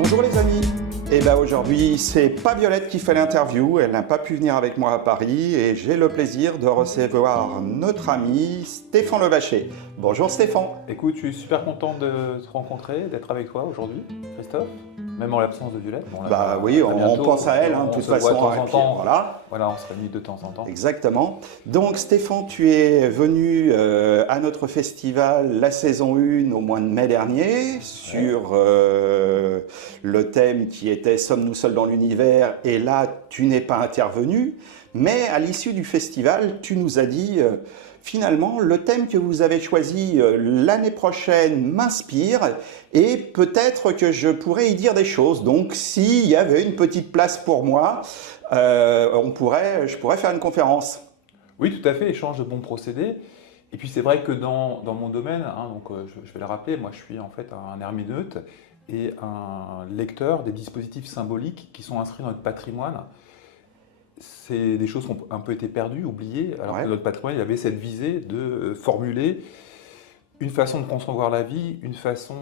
Bonjour les amis. Et bien aujourd'hui, c'est pas Violette qui fait l'interview, elle n'a pas pu venir avec moi à Paris et j'ai le plaisir de recevoir notre ami Stéphane Levacher. Bonjour Stéphane. Écoute, je suis super content de te rencontrer, d'être avec toi aujourd'hui, Christophe, même en l'absence de Violette. Bon, Bah oui, on pense à elle, de toute façon. De temps en temps. Voilà, on se réunit de temps en temps. Exactement. Donc Stéphane, tu es venu à notre festival La Saison 1 au mois de mai dernier sur le thème qui était « Sommes-nous seuls dans l'univers ?» et là, tu n'es pas intervenu. Mais à l'issue du festival, tu nous as dit finalement, le thème que vous avez choisi l'année prochaine m'inspire et peut-être que je pourrais y dire des choses. Donc s'il y avait une petite place pour moi, je pourrais faire une conférence. Oui, tout à fait, échange de bons procédés. Et puis c'est vrai que dans mon domaine, je vais le rappeler, moi je suis en fait un herméneute et un lecteur des dispositifs symboliques qui sont inscrits dans notre patrimoine. C'est des choses qui ont un peu été perdues, oubliées, alors que notre patrimoine il avait cette visée de formuler une façon de concevoir la vie, une façon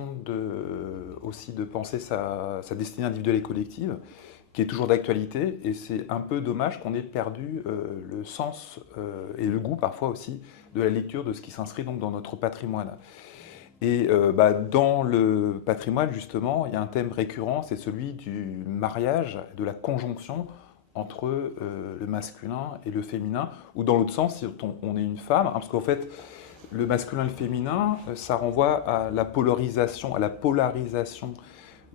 aussi de penser sa destinée individuelle et collective, qui est toujours d'actualité, et c'est un peu dommage qu'on ait perdu le sens et le goût parfois aussi de la lecture de ce qui s'inscrit donc dans notre patrimoine. Et dans le patrimoine justement, il y a un thème récurrent, c'est celui du mariage, de la conjonction entre le masculin et le féminin, ou dans l'autre sens, si on est une femme, parce qu'en fait, le masculin et le féminin, ça renvoie à la polarisation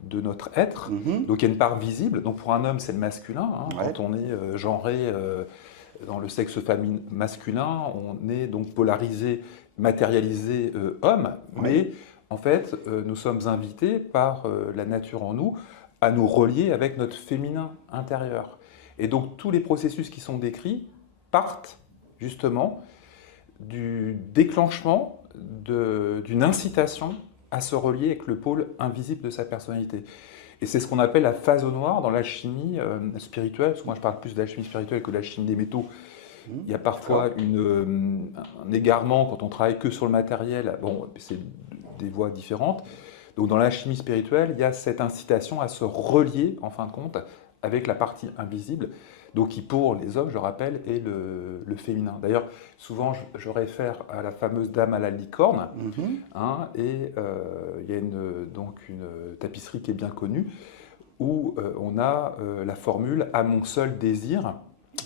de notre être. Donc il y a une part visible. Donc pour un homme, c'est le masculin. Quand on est genré dans le sexe masculin, on est donc polarisé, matérialisé homme. Mais en fait, nous sommes invités par la nature en nous à nous relier avec notre féminin intérieur. Et donc tous les processus qui sont décrits partent justement du déclenchement d'une incitation à se relier avec le pôle invisible de sa personnalité. Et c'est ce qu'on appelle la phase au noir dans l'alchimie spirituelle, parce que moi je parle plus de l'alchimie spirituelle que de l'alchimie des métaux. Il y a parfois un égarement quand on travaille que sur le matériel, bon, c'est des voies différentes. Donc dans l'alchimie spirituelle, il y a cette incitation à se relier, en fin de compte, avec la partie invisible, donc qui pour les hommes, je rappelle, est le féminin. D'ailleurs, souvent je réfère à la fameuse dame à la licorne, et il y a donc une tapisserie qui est bien connue, où on a la formule « à mon seul désir ».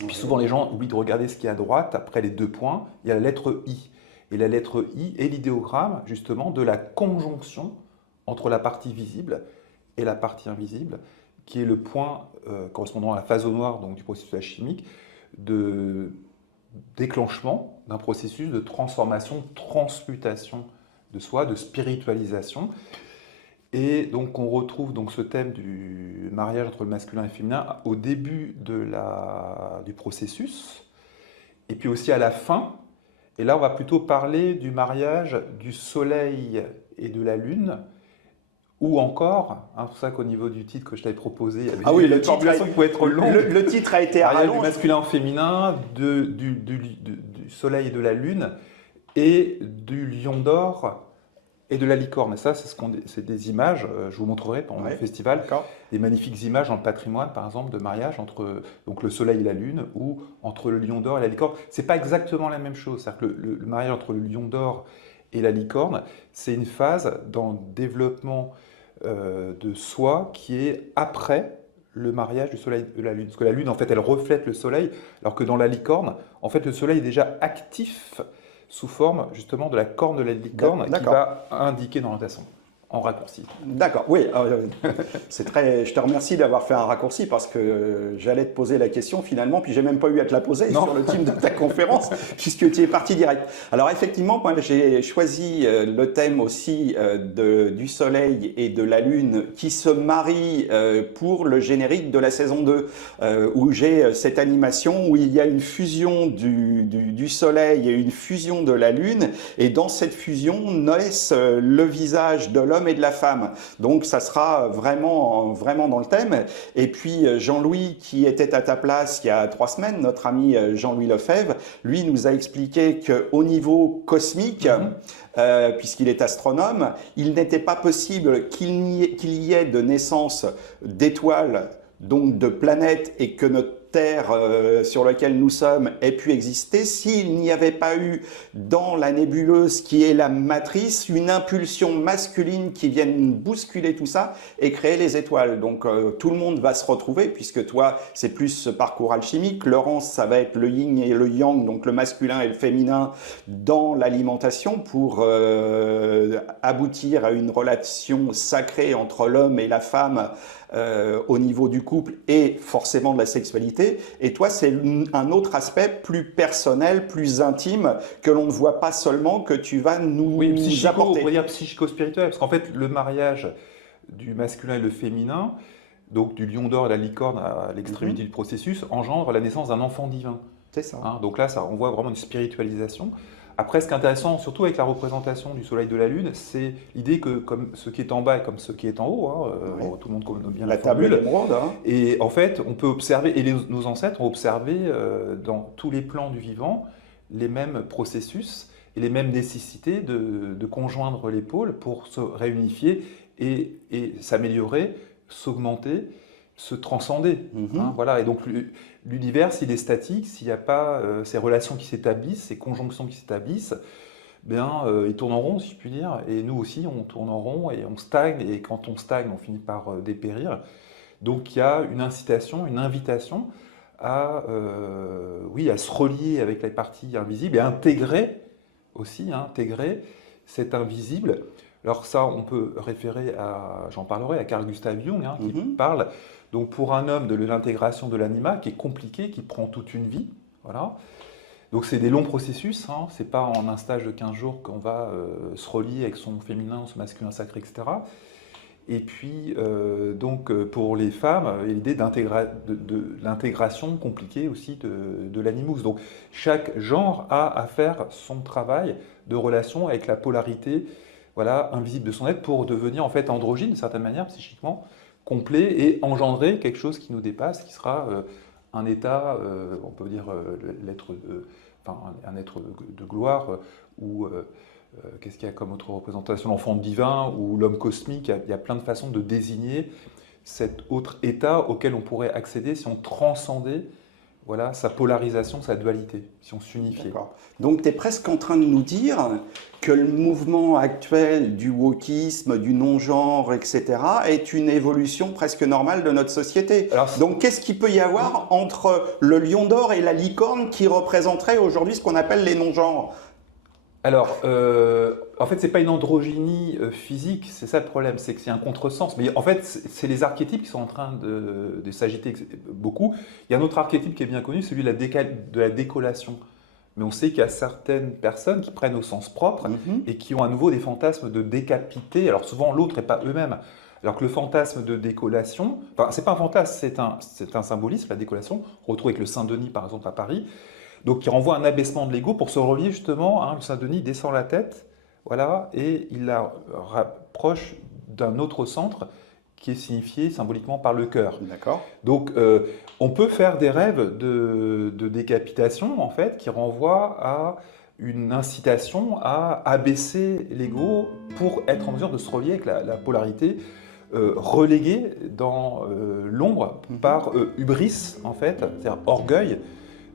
Puis souvent les gens oublient de regarder ce qui est à droite, après les deux points, il y a la lettre I. Et la lettre I est l'idéogramme justement de la conjonction entre la partie visible et la partie invisible, qui est le point correspondant à la phase au noir donc, du processus alchimique de déclenchement d'un processus de transformation, de transmutation de soi, de spiritualisation. Et donc on retrouve donc ce thème du mariage entre le masculin et le féminin au début du processus, et puis aussi à la fin. Et là on va plutôt parler du mariage du soleil et de la lune, ou encore, c'est pour ça qu'au niveau du titre que je t'avais proposé, il y avait le titre pouvait être long. Le titre a été à rallonge. Du masculin au féminin, du soleil et de la lune, et du lion d'or et de la licorne. Et ça, c'est des images, je vous montrerai pendant le festival, des magnifiques images dans le patrimoine, par exemple, de mariage entre donc, le soleil et la lune, ou entre le lion d'or et la licorne. Ce n'est pas exactement la même chose, c'est-à-dire que le mariage entre le lion d'or et la licorne, c'est une phase dans le développement de soi qui est après le mariage du soleil et de la lune. Parce que la lune, en fait, elle reflète le soleil, alors que dans la licorne, en fait, le soleil est déjà actif sous forme, justement, de la corne de la licorne qui va indiquer une orientation. En raccourci. D'accord, oui. Je te remercie d'avoir fait un raccourci parce que j'allais te poser la question finalement, puis j'ai même pas eu à te la poser sur le thème de ta conférence puisque tu es parti direct. Alors effectivement, moi j'ai choisi le thème aussi du soleil et de la lune qui se marient pour le générique de la saison 2 où j'ai cette animation où il y a une fusion du soleil et une fusion de la lune, et dans cette fusion naissent le visage de l'homme l'homme et de la femme. Donc ça sera vraiment, vraiment dans le thème. Et puis Jean-Louis, qui était à ta place il y a 3 semaines, notre ami Jean-Louis Lefebvre, lui nous a expliqué qu'au niveau cosmique, puisqu'il est astronome, il n'était pas possible qu'il y ait de naissance d'étoiles, donc de planètes, et que notre Terre sur laquelle nous sommes ait pu exister s'il n'y avait pas eu dans la nébuleuse qui est la matrice une impulsion masculine qui vienne bousculer tout ça et créer les étoiles. Donc tout le monde va se retrouver, puisque toi c'est plus ce parcours alchimique, Laurence ça va être le yin et le yang, donc le masculin et le féminin dans l'alimentation pour aboutir à une relation sacrée entre l'homme et la femme au niveau du couple et forcément de la sexualité. Et toi, c'est un autre aspect plus personnel, plus intime, que l'on ne voit pas seulement, que tu vas nous apporter. On pourrait dire psychico-spirituel, parce qu'en fait, le mariage du masculin et le féminin, donc du lion d'or et de la licorne à l'extrémité du processus, engendre la naissance d'un enfant divin. C'est ça. Donc là, on voit vraiment une spiritualisation. Après, ce qui est intéressant, surtout avec la représentation du soleil de la lune, c'est l'idée que comme ce qui est en bas est comme ce qui est en haut, tout le monde connaît bien la table formule. d'émeraude. Et en fait, on peut observer, et nos ancêtres ont observé dans tous les plans du vivant les mêmes processus et les mêmes nécessités de conjoindre les pôles pour se réunifier et s'améliorer, s'augmenter, se transcender. Voilà. Et donc l'univers, s'il est statique, s'il n'y a pas ces relations qui s'établissent, ces conjonctions qui s'établissent, ils tournent en rond, si je puis dire. Et nous aussi, on tourne en rond et on stagne. Et quand on stagne, on finit par dépérir. Donc il y a une incitation, une invitation à se relier avec les parties invisibles et intégrer aussi, intégrer cet invisible. Alors ça, on peut référer j'en parlerai, à Carl Gustav Jung, qui parle, donc pour un homme, de l'intégration de l'anima, qui est compliqué, qui prend toute une vie. Voilà. Donc c'est des longs processus, c'est pas en un stage de 15 jours qu'on va se relier avec son féminin, son masculin sacré, etc. Et puis, pour les femmes, il y a l'idée de l'intégration compliquée aussi de l'animus. Donc chaque genre a à faire son travail de relation avec la polarité invisible de son être pour devenir en fait androgyne, d'une certaine manière, psychiquement, complet et engendrer quelque chose qui nous dépasse, qui sera un état, on peut dire un être de gloire, ou qu'est-ce qu'il y a comme autre représentation, l'enfant divin ou l'homme cosmique. Il y a plein de façons de désigner cet autre état auquel on pourrait accéder si on transcendait sa polarisation, sa dualité, si on s'unifiait. Donc tu es presque en train de nous dire que le mouvement actuel du wokisme, du non-genre, etc. est une évolution presque normale de notre société. Donc qu'est-ce qu'il peut y avoir entre le lion d'or et la licorne qui représenterait aujourd'hui ce qu'on appelle les non-genres ? Alors, en fait, ce n'est pas une androgynie physique, c'est ça le problème, c'est que c'est un contresens. Mais en fait, c'est les archétypes qui sont en train de s'agiter beaucoup. Il y a un autre archétype qui est bien connu, celui de la décollation. Mais on sait qu'il y a certaines personnes qui prennent au sens propre et qui ont à nouveau des fantasmes de décapité. Alors souvent, l'autre n'est pas eux-mêmes. Alors que le fantasme de décollation, ce n'est pas un fantasme, c'est un symbolisme, la décollation. On retrouve avec le Saint-Denis, par exemple, à Paris. Donc, qui renvoie un abaissement de l'ego pour se relier justement. Le Saint-Denis descend la tête, et il la rapproche d'un autre centre qui est signifié symboliquement par le cœur. D'accord. Donc, on peut faire des rêves de décapitation, en fait, qui renvoient à une incitation à abaisser l'ego pour être en mesure de se relier avec la polarité reléguée dans l'ombre par hubris, en fait, c'est-à-dire orgueil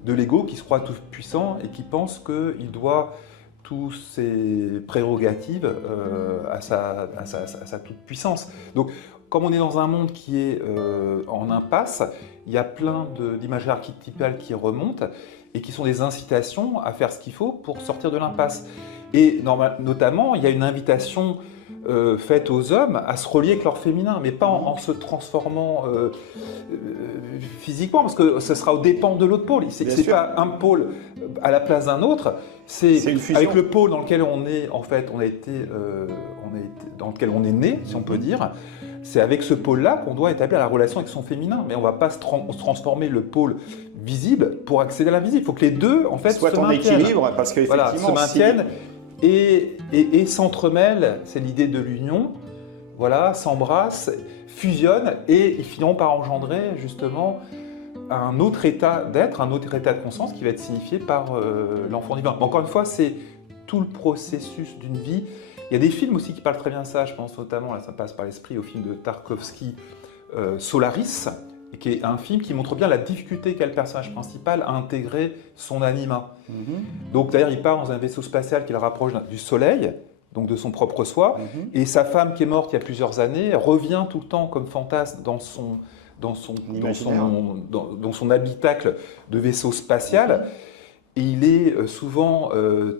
de l'ego qui se croit tout puissant et qui pense qu'il doit toutes ses prérogatives à sa toute puissance. Donc, comme on est dans un monde qui est en impasse, il y a plein d'imageries archétypales qui remontent et qui sont des incitations à faire ce qu'il faut pour sortir de l'impasse. Et notamment, il y a une invitation faite aux hommes à se relier avec leur féminin, mais pas en se transformant physiquement, parce que ce sera aux dépens de l'autre pôle. C'est pas un pôle à la place d'un autre, c'est une fusion. Avec le pôle dans lequel on est, en fait, dans lequel on est né, si on peut dire. C'est avec ce pôle-là qu'on doit établir la relation avec son féminin, mais on ne va pas se transformer le pôle visible pour accéder à l'invisible. Il faut que les deux, en fait, soient en équilibre, parce qu'effectivement, se maintiennent et s'entremêlent. C'est l'idée de l'union voilà, s'embrassent, fusionnent et ils finiront par engendrer justement un autre état d'être, un autre état de conscience qui va être signifié par l'enfant divin. Mais encore une fois, c'est tout le processus d'une vie. Il y a des films aussi qui parlent très bien de ça, je pense notamment, là ça passe par l'esprit, au film de Tarkovsky, Solaris, qui est un film qui montre bien la difficulté qu'a le personnage principal à intégrer son anima. Donc d'ailleurs, il part dans un vaisseau spatial qui le rapproche du Soleil, donc de son propre soi, et sa femme qui est morte il y a plusieurs années revient tout le temps comme fantasme dans son habitacle de vaisseau spatial. Et il est souvent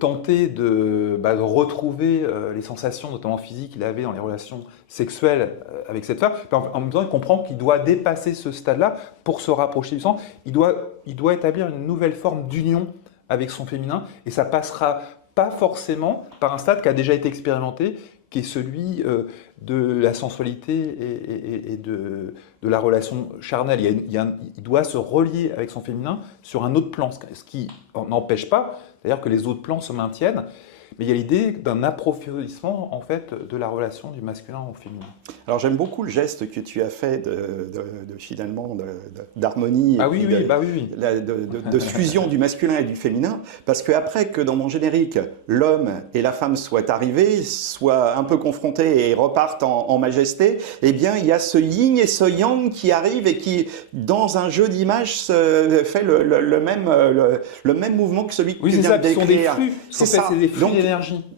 tenté de retrouver les sensations, notamment physiques, qu'il avait dans les relations sexuelles avec cette femme. En même temps, il comprend qu'il doit dépasser ce stade-là pour se rapprocher du sang. Il doit établir une nouvelle forme d'union avec son féminin, et ça passera pas forcément par un stade qui a déjà été expérimenté, qui est celui de la sensualité et de la relation charnelle. Il doit se relier avec son féminin sur un autre plan, ce qui n'empêche pas d'ailleurs que les autres plans se maintiennent. Mais il y a l'idée d'un approfondissement en fait de la relation du masculin au féminin. Alors j'aime beaucoup le geste que tu as fait finalement d'harmonie de fusion du masculin et du féminin, parce qu'après que dans mon générique l'homme et la femme soient arrivés, soient un peu confrontés et repartent en majesté, eh bien il y a ce yin et ce yang qui arrive et qui dans un jeu d'images fait le même mouvement que celui que tu viens de décrire. C'est ça, c'est des flux d'énergie.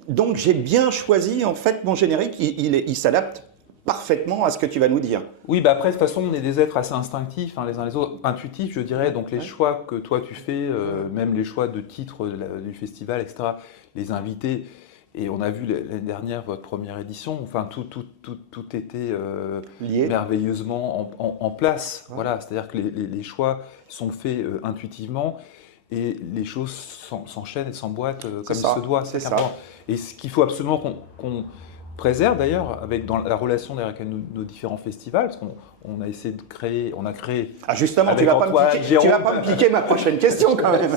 Donc j'ai bien choisi en fait mon générique, il s'adapte parfaitement à ce que tu vas nous dire. Oui, après de toute façon on est des êtres assez instinctifs les uns les autres, intuitifs je dirais, donc les choix que toi tu fais, même les choix de titres du festival, etc., les invités, et on a vu l'année dernière votre première édition, enfin tout était merveilleusement en place, voilà, c'est-à-dire que les choix sont faits intuitivement. Et les choses s'enchaînent et s'emboîtent comme il se doit. C'est ça. Et ce qu'il faut absolument qu'on préserve d'ailleurs, dans la relation avec nos différents festivals, parce qu'on a essayé de créer, on a créé. Ah justement, tu vas pas me piquer ma prochaine question quand même.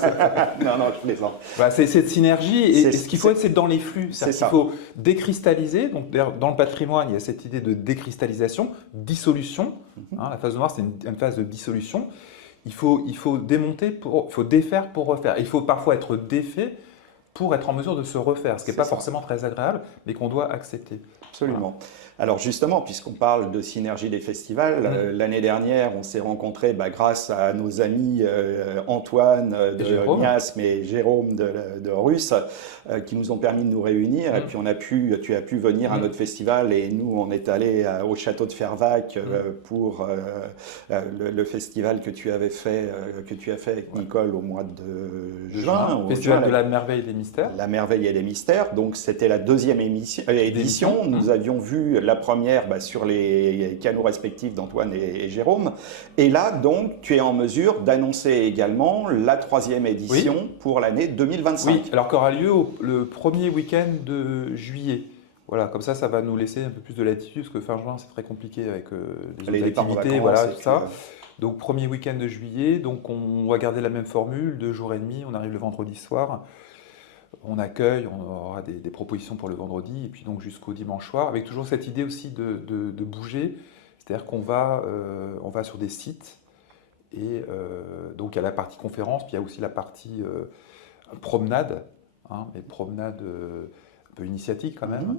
non, je plaisante. Voilà, c'est cette synergie, et ce qu'il faut être, c'est dans les flux. Il faut décristalliser. Donc dans le patrimoine, il y a cette idée de décristallisation, dissolution. La phase noire, c'est une phase de dissolution. Il faut démonter, il faut défaire pour refaire. Il faut parfois être défait pour être en mesure de se refaire, ce qui n'est pas forcément très agréable, mais qu'on doit accepter. Absolument. Voilà. Alors justement, puisqu'on parle de synergie des festivals, l'année dernière, on s'est rencontrés grâce à nos amis Antoine de Miasme et Jérôme de Russe, qui nous ont permis de nous réunir. Et puis tu as pu venir à notre festival, et nous, on est allés au château de Fervaques pour le festival que tu as fait avec Nicole au mois de juin. Festival de la merveille et des mystères. La merveille et des mystères. Donc c'était la deuxième édition. Nous avions vu la première sur les canaux respectifs d'Antoine et Jérôme. Et là, donc, tu es en mesure d'annoncer également la troisième édition pour l'année 2025. Oui, alors qu'aura lieu le premier week-end de juillet. Voilà, comme ça va nous laisser un peu plus de latitude, parce que fin juin, c'est très compliqué avec les activités, tout ça. Donc, premier week-end de juillet, donc on va garder la même formule, 2 jours et demi, on arrive le vendredi soir. On accueille, on aura des propositions pour le vendredi, et puis donc jusqu'au dimanche soir, avec toujours cette idée aussi de bouger, c'est-à-dire qu'on va sur des sites, et donc il y a la partie conférence, puis il y a aussi la partie promenade, mais promenade un peu initiatique quand même,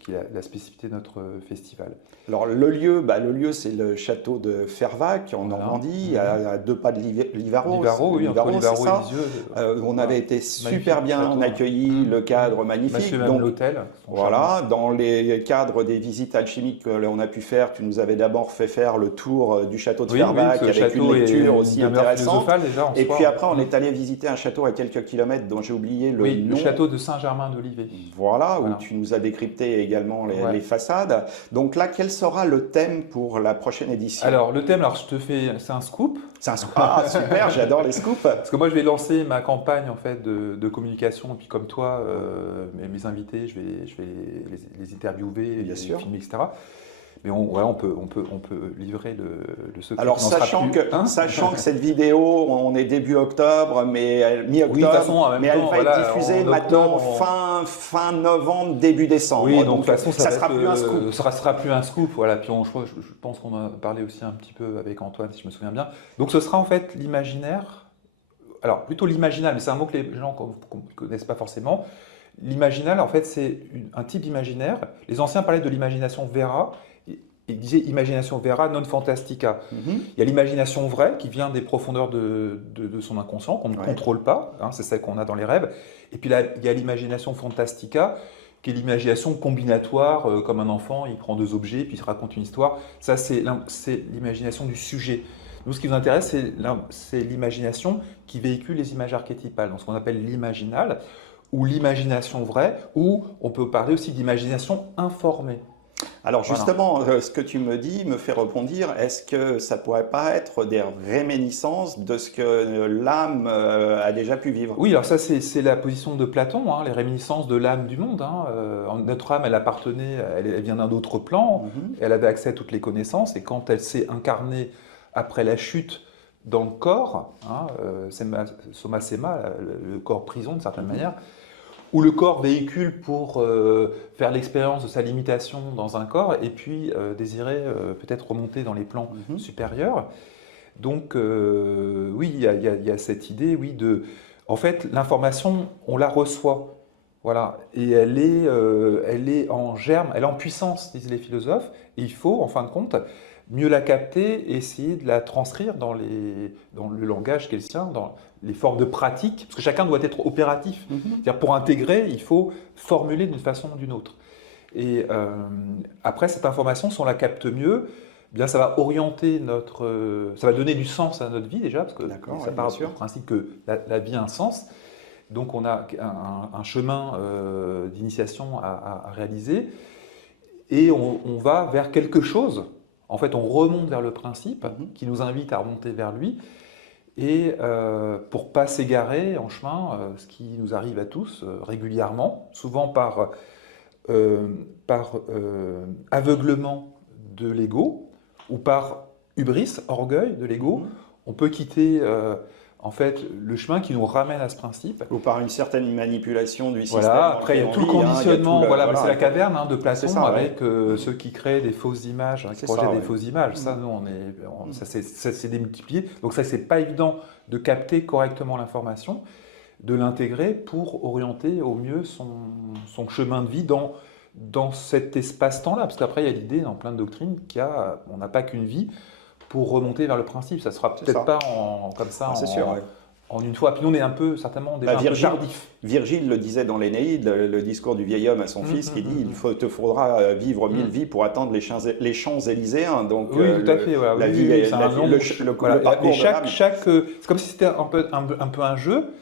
qui est la spécificité de notre festival. Alors le lieu c'est le château de Fervaques en Normandie, à 2 pas de Livarot. Livarot et Lisieux. On avait été super bien accueillis, le cadre magnifique. Donc l'hôtel. Voilà, dans les cadres des visites alchimiques qu'on a pu faire, tu nous avais d'abord fait faire le tour du château de Fervaques avec une lecture aussi intéressante. Et puis après, on est allé visiter un château à quelques kilomètres dont j'ai oublié le nom. Le château de Saint-Germain-d'Olivet. Voilà, où tu nous as décrypté également les façades. Donc là, quel sera le thème pour la prochaine édition? Alors le thème, c'est un scoop. C'est un scoop. Ah super, j'adore les scoops. Parce que moi, je vais lancer ma campagne en fait de communication, et puis comme toi, mes invités, je vais les interviewer, les filmer, etc. Mais on peut livrer le secret. Alors, sachant que cette vidéo, on est début octobre, mi-octobre, oui, de toute façon, mais elle va être diffusée maintenant fin novembre, début décembre. Oui, donc de toute façon, ça sera plus un scoop. Ça sera plus un scoop. Voilà. Puis je pense qu'on a parlé aussi un petit peu avec Antoine, si je me souviens bien. Donc ce sera en fait l'imaginaire. Alors plutôt l'imaginal, mais c'est un mot que les gens ne connaissent pas forcément. L'imaginal, en fait, c'est un type d'imaginaire. Les anciens parlaient de l'imagination vera. Ils disaient imagination vera non fantastica. Il y a l'imagination vraie qui vient des profondeurs de son inconscient, qu'on ne contrôle pas, hein, c'est celle qu'on a dans les rêves. Et puis là, il y a l'imagination fantastica, qui est l'imagination combinatoire, comme un enfant, il prend deux objets, puis il se raconte une histoire. Ça, c'est l'imagination du sujet. Nous, ce qui nous intéresse, c'est l'imagination qui véhicule les images archétypales, donc ce qu'on appelle l'imaginal, ou l'imagination vraie, ou on peut parler aussi d'imagination informée. Alors justement, ce que tu me dis me fait rebondir. Est-ce que ça pourrait pas être des réminiscences de ce que l'âme a déjà pu vivre? Oui, alors ça c'est la position de Platon, hein, les réminiscences de l'âme du monde. Hein. Notre âme, elle appartenait, elle vient d'un autre plan, elle avait accès à toutes les connaissances, et quand elle s'est incarnée après la chute dans le corps, hein, soma sema, le corps prison d'une certaine manière, où le corps véhicule pour faire l'expérience de sa limitation dans un corps et puis désirer peut-être remonter dans les plans supérieurs. Donc oui, il y a cette idée, oui, en fait, l'information, on la reçoit, voilà, et elle est en germe, elle est en puissance, disent les philosophes, et il faut, en fin de compte, mieux la capter et essayer de la transcrire dans le langage qu'est le sien, dans les formes de pratique, parce que chacun doit être opératif. C'est-à-dire pour intégrer, il faut formuler d'une façon ou d'une autre. Et après, cette information, si on la capte mieux, eh bien, ça va orienter ça va donner du sens à notre vie déjà, parce que ça part du principe que la vie a un sens. Donc on a un chemin d'initiation à réaliser, et on va vers quelque chose. En fait, on remonte vers le principe qui nous invite à remonter vers lui, et pour ne pas s'égarer en chemin, ce qui nous arrive à tous régulièrement, souvent par aveuglement de l'ego ou par hubris, orgueil de l'ego, on peut quitter en fait le chemin qui nous ramène à ce principe. Ou par une certaine manipulation du système. Voilà, après il y a tout le conditionnement, c'est la caverne de Platon, ça, avec ceux qui créent des fausses images, qui projettent des fausses images. Ça, nous, ça s'est démultiplié. Donc ça, c'est pas évident de capter correctement l'information, de l'intégrer pour orienter au mieux son chemin de vie dans cet espace-temps-là. Parce qu'après, il y a l'idée, dans plein de doctrines, qu'on n'a pas qu'une vie pour remonter vers le principe. Ça ne sera peut-être pas comme ça en une fois. Puis nous, on est certainement déjà un peu tardif. Virgile le disait dans l'Énéide, le discours du vieil homme à son fils, qui dit « te faudra vivre 1000 vies pour atteindre les Champs-Élyséens ». Donc, oui, tout à fait. Voilà. La vie, c'est un nombre. le parcours c'est comme si c'était un peu un jeu,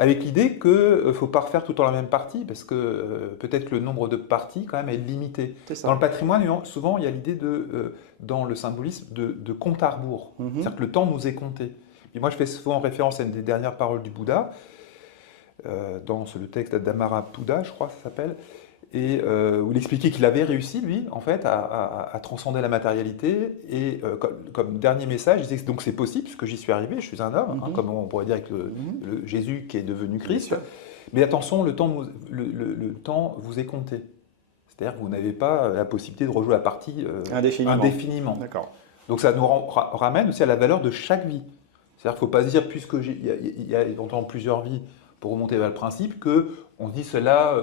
avec l'idée qu'il ne faut pas refaire tout en la même partie, parce que peut-être que le nombre de parties, quand même, est limité. Dans le patrimoine, souvent, il y a l'idée dans le symbolisme, de compte à rebours. C'est-à-dire que le temps nous est compté. Et moi, je fais souvent référence à une des dernières paroles du Bouddha, dans le texte d'Amarapuda, je crois que ça s'appelle, et où il expliquait qu'il avait réussi, lui, en fait, à transcender la matérialité, et comme dernier message, il disait que donc c'est possible, puisque j'y suis arrivé, je suis un homme, comme on pourrait dire avec le Jésus qui est devenu Christ, mais attention, le temps vous est compté. C'est-à-dire que vous n'avez pas la possibilité de rejouer la partie indéfiniment. D'accord. Donc ça nous ramène aussi à la valeur de chaque vie. C'est-à-dire qu'il ne faut pas se dire, puisqu'il y a éventuellement plusieurs vies pour remonter vers le principe, qu'on se dit cela,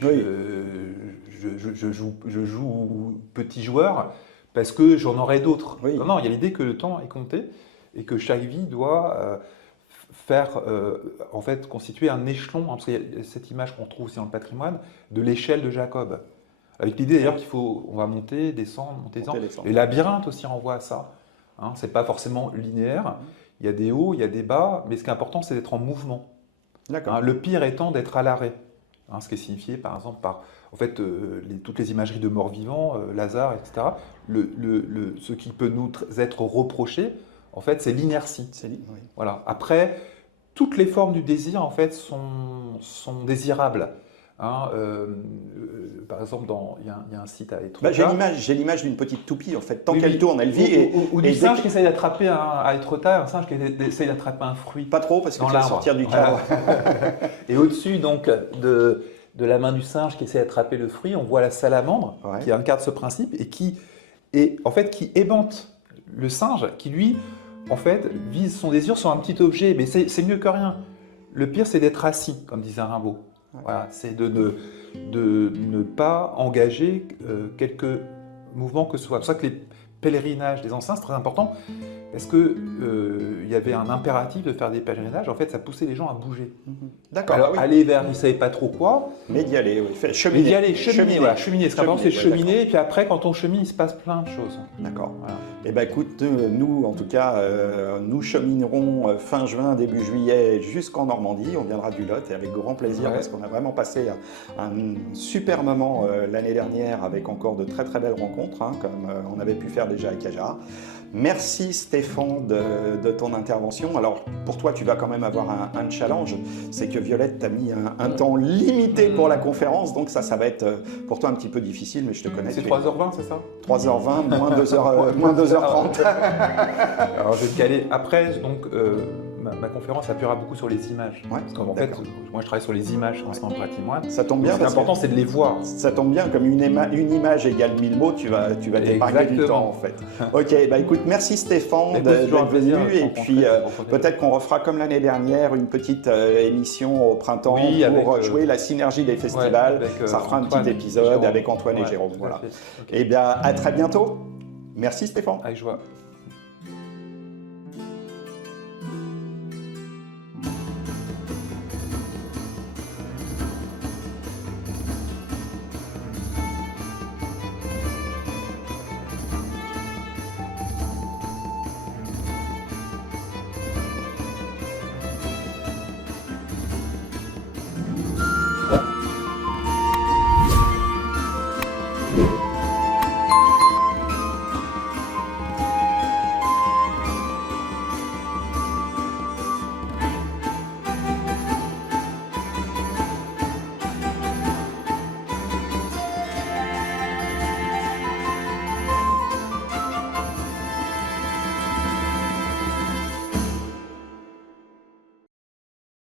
je joue petit joueur parce que j'en aurai d'autres. Non, il y a l'idée que le temps est compté et que chaque vie doit en fait, constituer un échelon, hein, parce qu'il y a cette image qu'on trouve aussi dans le patrimoine, de l'échelle de Jacob. Avec l'idée d'ailleurs on va monter, descendre, monter, descendre. Les labyrinthes aussi renvoient à ça. Hein, ce n'est pas forcément linéaire, il y a des hauts, il y a des bas, mais ce qui est important, c'est d'être en mouvement. Hein, le pire étant d'être à l'arrêt. Hein, ce qui est signifié par exemple par en fait, toutes les imageries de morts-vivants, Lazare, etc. Ce qui peut nous être reproché, en fait, c'est l'inertie. Voilà. Après, toutes les formes du désir, en fait, sont désirables. Hein, par exemple, il y a un site à Étretat. J'ai l'image d'une petite toupie, en fait. Tant Oui, qu'elle oui. tourne, elle vit. Ou du singe qui essaye d'attraper à Étretat, un singe qui essaye d'attraper un fruit. Pas trop, parce que dans tu vas l'arbre. sortir du cadre. Voilà. Et au-dessus donc de la main du singe qui essaie d'attraper le fruit, on voit la salamandre qui incarne ce principe et qui ébente le singe, qui lui, en fait, vise son désir sur un petit objet. Mais c'est mieux que rien. Le pire, c'est d'être assis, comme disait Rimbaud. Voilà, c'est de ne pas engager quelque mouvement que ce soit. C'est pour ça que les pèlerinages des anciens, c'est très important, parce que il y avait un impératif de faire des pèlerinages. En fait, ça poussait les gens à bouger. D'accord. Alors, aller vers, ils ne savaient pas trop quoi. Mais d'y aller, oui. Cheminer. Mais d'y aller, cheminer. Voilà, cheminer. Ce qui est important, c'est cheminer. Et puis après, quand on chemine, il se passe plein de choses. D'accord. Voilà. Eh bien, écoute, nous, en tout cas, nous cheminerons fin juin, début juillet jusqu'en Normandie. On viendra du Lot et avec grand plaisir parce qu'on a vraiment passé un super moment l'année dernière avec encore de très très belles rencontres, hein, comme on avait pu faire déjà à Cajar. Merci Stéphane de ton intervention. Alors pour toi, tu vas quand même avoir un challenge, c'est que Violette t'a mis un temps limité pour la conférence, donc ça va être pour toi un petit peu difficile, mais je te connais. C'est 3h20, c'est ça? 3h20, moins 2h30. Alors je vais te caler. Après, donc, ma conférence appuiera beaucoup sur les images. Ouais, parce qu'en fait, moi je travaille sur les images en patrimoine. Ça tombe bien. Ce qui est important, c'est de les voir. Ça tombe bien, comme une image égale 1000 mots, tu vas t'épargner du temps en fait. Ok, bah écoute, merci Stéphane d'être venu et puis peut-être qu'on refera comme l'année dernière une petite émission au printemps pour jouer la synergie des festivals. Ça fera un petit épisode avec Antoine et Jérôme. Voilà. Et bien à très bientôt. Merci Stéphane. Avec joie.